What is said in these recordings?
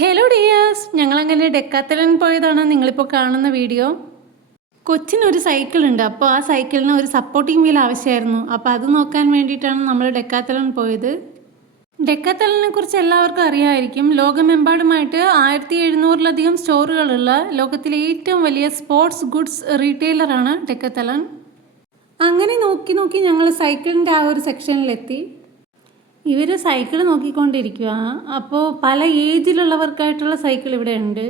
Hello dears, ഞങ്ങളങ്ങനെ ഡെക്കാത്തലൻ പോയതാണ് നിങ്ങളിപ്പോൾ കാണുന്ന വീഡിയോ. കൊച്ചിനൊരു സൈക്കിളുണ്ട്. അപ്പോൾ ആ സൈക്കിളിന് ഒരു സപ്പോർട്ടിംഗ് വീൽ ആവശ്യമായിരുന്നു. അപ്പോൾ അത് നോക്കാൻ വേണ്ടിയിട്ടാണ് നമ്മൾ ഡെക്കാത്തലൻ പോയത്. ഡെക്കാത്തലനെ കുറിച്ച് എല്ലാവർക്കും അറിയാമായിരിക്കും. ലോകമെമ്പാടുമായിട്ട് 1700-ലധികം സ്റ്റോറുകളുള്ള ലോകത്തിലെ ഏറ്റവും വലിയ സ്പോർട്സ് ഗുഡ്സ് റീറ്റെയിലറാണ് ഡെക്കാത്തലൻ. അങ്ങനെ നോക്കി നോക്കി ഞങ്ങൾ സൈക്കിളിൻ്റെ ആ ഒരു സെക്ഷനിലെത്തി. ഇവർ സൈക്കിൾ നോക്കിക്കൊണ്ടിരിക്കുക. അപ്പോൾ പല ഏജിലുള്ളവർക്കായിട്ടുള്ള സൈക്കിൾ ഇവിടെ ഉണ്ട്.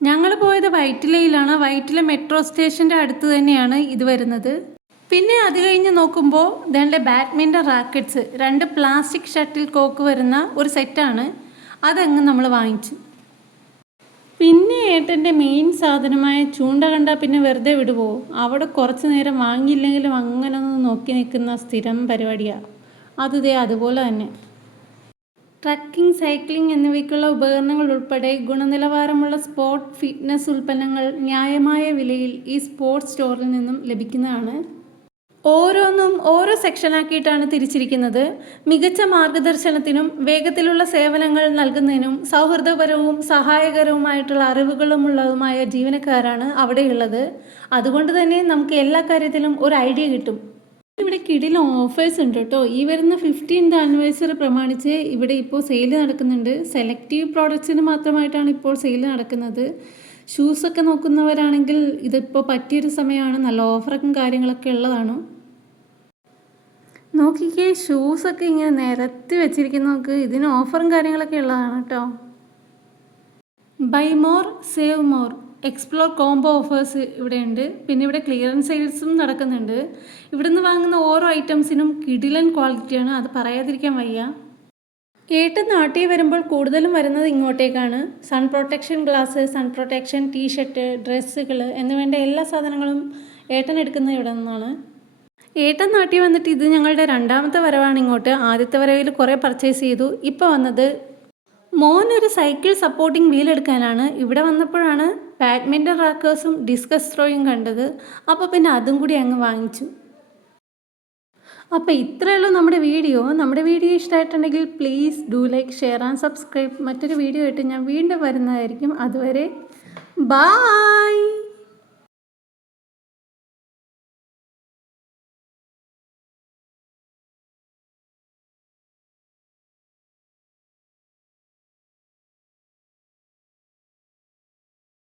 ഞങ്ങൾ പോയത് വൈറ്റിലയിലാണ്. വൈറ്റില മെട്രോ സ്റ്റേഷൻ്റെ അടുത്ത് തന്നെയാണ് ഇത് വരുന്നത്. പിന്നെ അത് കഴിഞ്ഞ് നോക്കുമ്പോൾ ഇതേണ്ട badminton rackets, 2 plastic shuttle cock വരുന്ന ഒരു സെറ്റാണ്. അതങ്ങ് നമ്മൾ വാങ്ങിച്ചു. പിന്നെ ഏട്ടൻ്റെ മെയിൻ സാധനമായ ചൂണ്ട കണ്ടാൽ പിന്നെ വെറുതെ വിടുവോ? അവിടെ കുറച്ച് നേരം വാങ്ങിയില്ലെങ്കിലും അങ്ങനെ ഒന്ന് നോക്കി നിൽക്കുന്ന സ്ഥിരം പരിപാടിയാണ്. അതുപോലെ തന്നെ ട്രക്കിംഗ്, സൈക്ലിംഗ് എന്നിവയ്ക്കുള്ള ഉപകരണങ്ങൾ ഉൾപ്പെടെ ഗുണനിലവാരമുള്ള സ്പോർട്ട് ഫിറ്റ്നസ് ഉൽപ്പന്നങ്ങൾ ന്യായമായ വിലയിൽ ഈ സ്പോർട്സ് സ്റ്റോറിൽ നിന്നും ലഭിക്കുന്നതാണ്. ഓരോന്നും ഓരോ സെക്ഷനാക്കിയിട്ടാണ് തിരിച്ചിരിക്കുന്നത്. മികച്ച മാർഗദർശനത്തിനും വേഗത്തിലുള്ള സേവനങ്ങൾ നൽകുന്നതിനും സൗഹൃദപരവും സഹായകരവുമായിട്ടുള്ള അറിവുകളുമുള്ളതുമായ ജീവനക്കാരാണ് അവിടെയുള്ളത്. അതുകൊണ്ട് തന്നെ നമുക്ക് എല്ലാ കാര്യത്തിലും ഒരു ഐഡിയ കിട്ടും. ഇവിടെ കിടിലം ഓഫേഴ്സ് ഉണ്ട് കേട്ടോ. ഈ വരുന്ന 15th ആനിവേഴ്സറി പ്രമാണിച്ച് ഇവിടെ ഇപ്പോൾ സെയിൽ നടക്കുന്നുണ്ട്. സെലക്റ്റീവ് പ്രോഡക്ട്സിന് മാത്രമായിട്ടാണ് ഇപ്പോൾ സെയിൽ നടക്കുന്നത്. ഷൂസൊക്കെ നോക്കുന്നവരാണെങ്കിൽ ഇതിപ്പോൾ പറ്റിയൊരു സമയമാണ്. നല്ല ഓഫറും കാര്യങ്ങളൊക്കെ ഉള്ളതാണ്. നോക്കിക്കേ, ഷൂസൊക്കെ ഇങ്ങനെ നിരത്തി വെച്ചിരിക്കുന്ന നോക്ക്. ഇതിന് ഓഫറും കാര്യങ്ങളൊക്കെ ഉള്ളതാണ് കേട്ടോ. Buy more save more explore combo offers ഇവിടെയുണ്ട്. പിന്നെ ഇവിടെ ക്ലിയറൻസ് സെയിൽസും നടക്കുന്നുണ്ട്. ഇവിടുന്ന് വാങ്ങുന്ന ഓരോ ഐറ്റംസിനും കിടിലൻ ക്വാളിറ്റിയാണ്, അത് പറയാതിരിക്കാൻ വയ്യ. ഏട്ടൻ നാട്ടിൽ വരുമ്പോൾ കൂടുതലും വരുന്നത് ഇങ്ങോട്ടേക്കാണ്. Sun protection glass, sun protection T-shirt, ഡ്രസ്സുകൾ എന്നുവേണ്ട എല്ലാ സാധനങ്ങളും ഏട്ടൻ എടുക്കുന്നത് ഇവിടെ നിന്നാണ്. ഏട്ടൻ നാട്ടിൽ വന്നിട്ട് ഇത് ഞങ്ങളുടെ 2ാമത്തെ വരവാണ് ഇങ്ങോട്ട്. ആദ്യത്തെ വരവിൽ കുറേ പർച്ചേസ് ചെയ്തു. ഇപ്പോൾ വന്നത് മോനൊരു സൈക്കിൾ സപ്പോർട്ടിംഗ് വീൽ എടുക്കാനാണ്. ഇവിടെ വന്നപ്പോഴാണ് ബാഡ്മിൻ്റൺ റാക്കേഴ്സും ഡിസ്കസ് ത്രോയും കണ്ടത്. അപ്പോൾ പിന്നെ അതും കൂടി അങ്ങ് വാങ്ങിച്ചു. അപ്പോൾ ഇത്രയേ ഉള്ളൂ നമ്മുടെ വീഡിയോ. ഇഷ്ടമായിട്ടുണ്ടെങ്കിൽ please do like, share and subscribe. മറ്റൊരു വീഡിയോ ആയിട്ട് ഞാൻ വീണ്ടും വരുന്നതായിരിക്കും. അതുവരെ ബായ്.